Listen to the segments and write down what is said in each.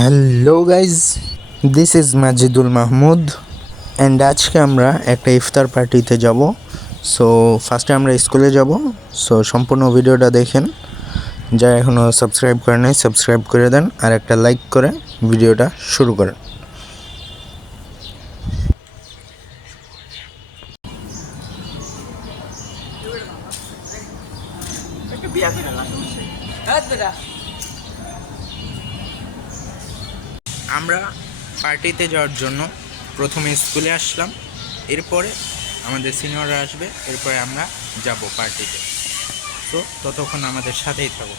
Hello guys, this is Majidul Mahmud and আজকে আমরা একটা ইফতার পার্টিতে যাব। সো ফার্স্টে আমরা স্কুলে যাব। সো সম্পূর্ণ ভিডিওটা দেখেন। যারা এখনও সাবস্ক্রাইব করে নাই সাবস্ক্রাইব করে দেন আর একটা লাইক করে ভিডিওটা শুরু করেন। আমরা পার্টিতে যাওয়ার জন্য প্রথমে স্কুলে আসলাম, এরপরে আমাদের সিনিয়ররা আসবে, এরপরে আমরা যাব পার্টিতে। তো ততক্ষণ আমাদের সাথেই থাকো।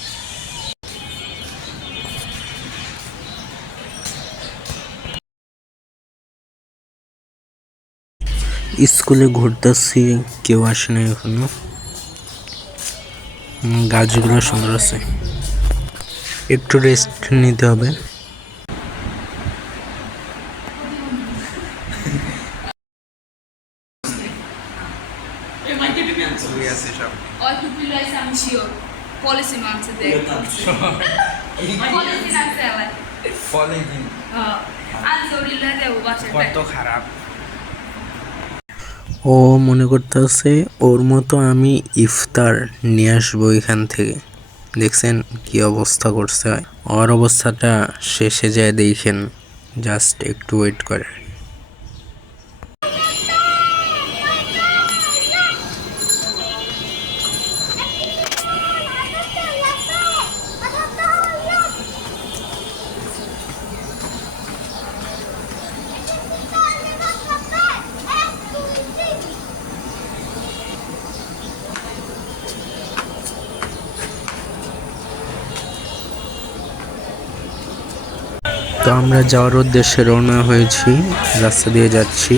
স্কুলে ঘুরতেছি, কেউ আসে না এখনো। গাছগুলো সুন্দর আছে, একটু রেস্ট নিতে হবে। ও মনে করতেছে ওর মতো আমি ইফতার নিয়ে আসবো এখান থেকে। দেখছেন কি অবস্থা করছে, ওর অবস্থাটা শেষে যায় দেখেন। জাস্ট একটু ওয়েট করে। তো আমরা যাওয়ার উদ্দেশ্যে রওনা হয়েছি, রাস্তা দিয়ে যাচ্ছি,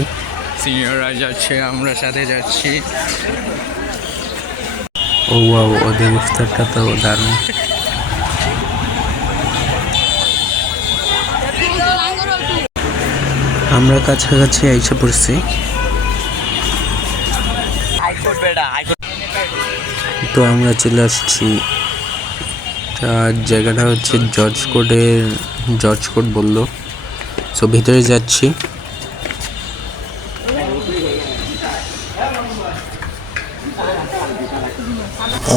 সিনিয়ররা যাচ্ছে, আমরা সাথে যাচ্ছি। ও ওয়াও, ওদের ইফতারটা তো দারুণ। আমরা কাছাকাছি আইসা পড়ছি। তো আমরা চলে আসছি। জায়গাটা হচ্ছে জর্জ কোর্ট বললো। সো ভিতরে যাচ্ছি।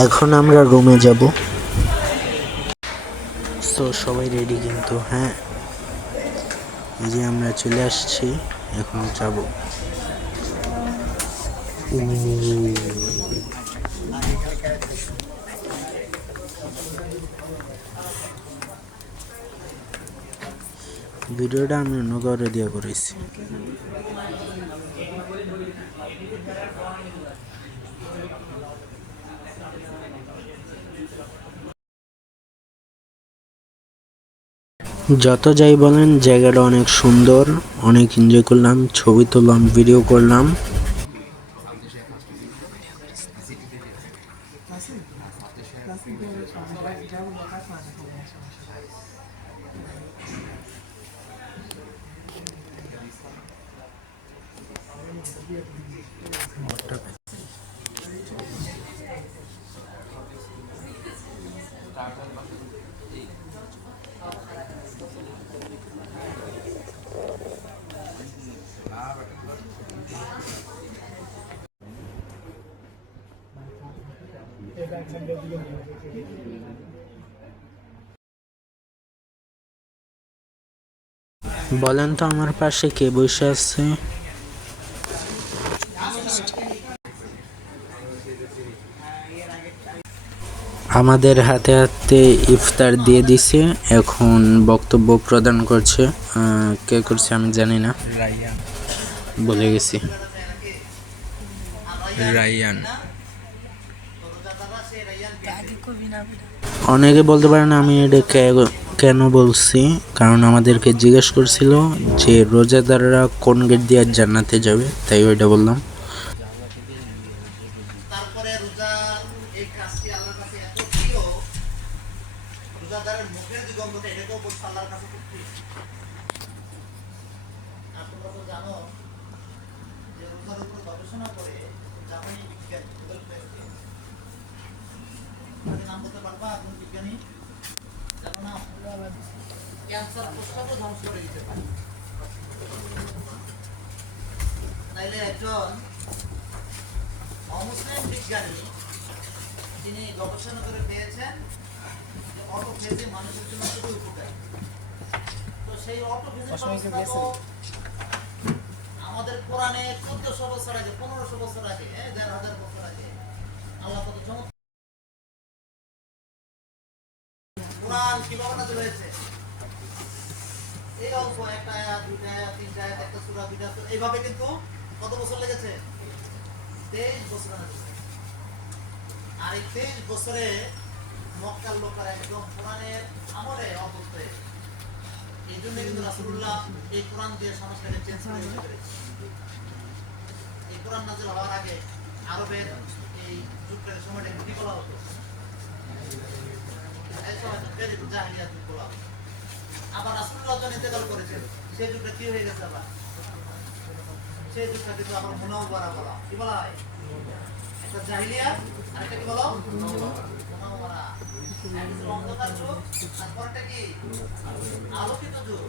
এখন আমরা রুমে যাব। সো সবাই রেডি কিন্তু, হ্যাঁ, এই যে আমরা চলে আসছি, এখন যাব। ভিডিওটা আমি অন্য কাউরে দিয়ে করেছি। যত যাই বলেন, জায়গাটা অনেক সুন্দর, অনেক এনজয় করলাম, ছবি তুললাম, ভিডিও করলাম। বলেন তো আমার পাশে কে বসে আছে? আমাদের হাতে হাতে ইফতার দিয়ে দিছে, এখন বক্তব্য প্রদান করছে। কে করছে আমি জানি না, বলে গেছি, রাইয়ান। অনেকে বলতে পারেন আমি এটা কেন বলছি, কারণ আমাদেরকে জিজ্ঞেস করছিল যে রোজাদাররা কোন গেট দিয়ে জান্নাতে যাবে, তাই ওইটা বললাম। ক্যান্সার প্রস্তাবও ধ্বংস করে দিতে পারে। তাইলে একজন অমুসলিম বিজ্ঞানী তিনি গবেষণা করে পেয়েছেন যে অটোফেজি মানুষের জন্য খুবই উপকারী। তো সেই অটোফেজি আমাদের কোরআনে 1400 বছর আগে 1500 বছর আগে 1000 বছর আগে আল্লাহ কত চমৎকার কোরআন কিভাবে নাযিল হয়েছে। এই অল্প একটা আয়াত, দুইটা আয়াত, তিনটা আয়াত, একটা সূরা, দুইটা সূরা, এইভাবে কিন্তু কত বছর লেগেছে? 23 বছর লেগেছে। আর এই 23 বছরে মক্কার লোকেরা একদম কোরআনের আমলে অভ্যস্ত হয়েছে। এই জন্য কিন্তু রাসূলুল্লাহ এই কোরআন দিয়ে সমাজটাকে চেঞ্জ করে দিতে পেরেছে। এই কোরআন নাযিল হওয়ার আগে আরবের এই যুগটাকে সময়টা কি বলা হতো? এই সময়টা জাহিলিয়াত যুগ বলা হতো। আবার রাসূলুল্লাহ যখন ইন্তেকাল করেছেন সেই যুগটা কি হয়ে গেছে? আবার সেই যুগটা কিন্তু আবার মুনাওয়ারা বলা। কি বলা হয়? একটা জাহিলিয়া আর একটা কি বলো? মুনাওয়ারা। একটা অন্ধকার যুগ আর পরেরটা কি? আলোকিত যুগ।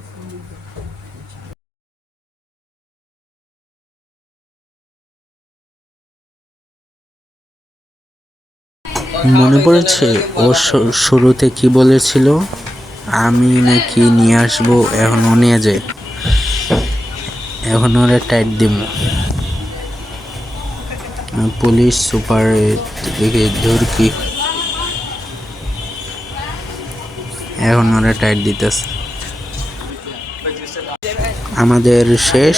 মনে পড়েছে ও শুরুতে কি বলেছিল? আমি নাকি নিয়ে আসবো, এখনও নিয়ে যায়, এখন ওরা টাইট দিব। পুলিশ সুপার দিকে ধরকি, এখন ওরা টাইট দিতেছে। আমাদের শেষ,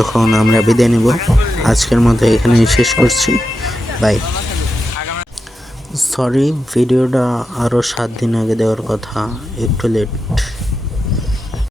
এখন আমরা বিদায় নিব। আজকের মতো এখানেই শেষ করছি, বাই। সরি, ভিডিওটা আরও 7 দিন আগে দেওয়ার কথা, একটু লেট।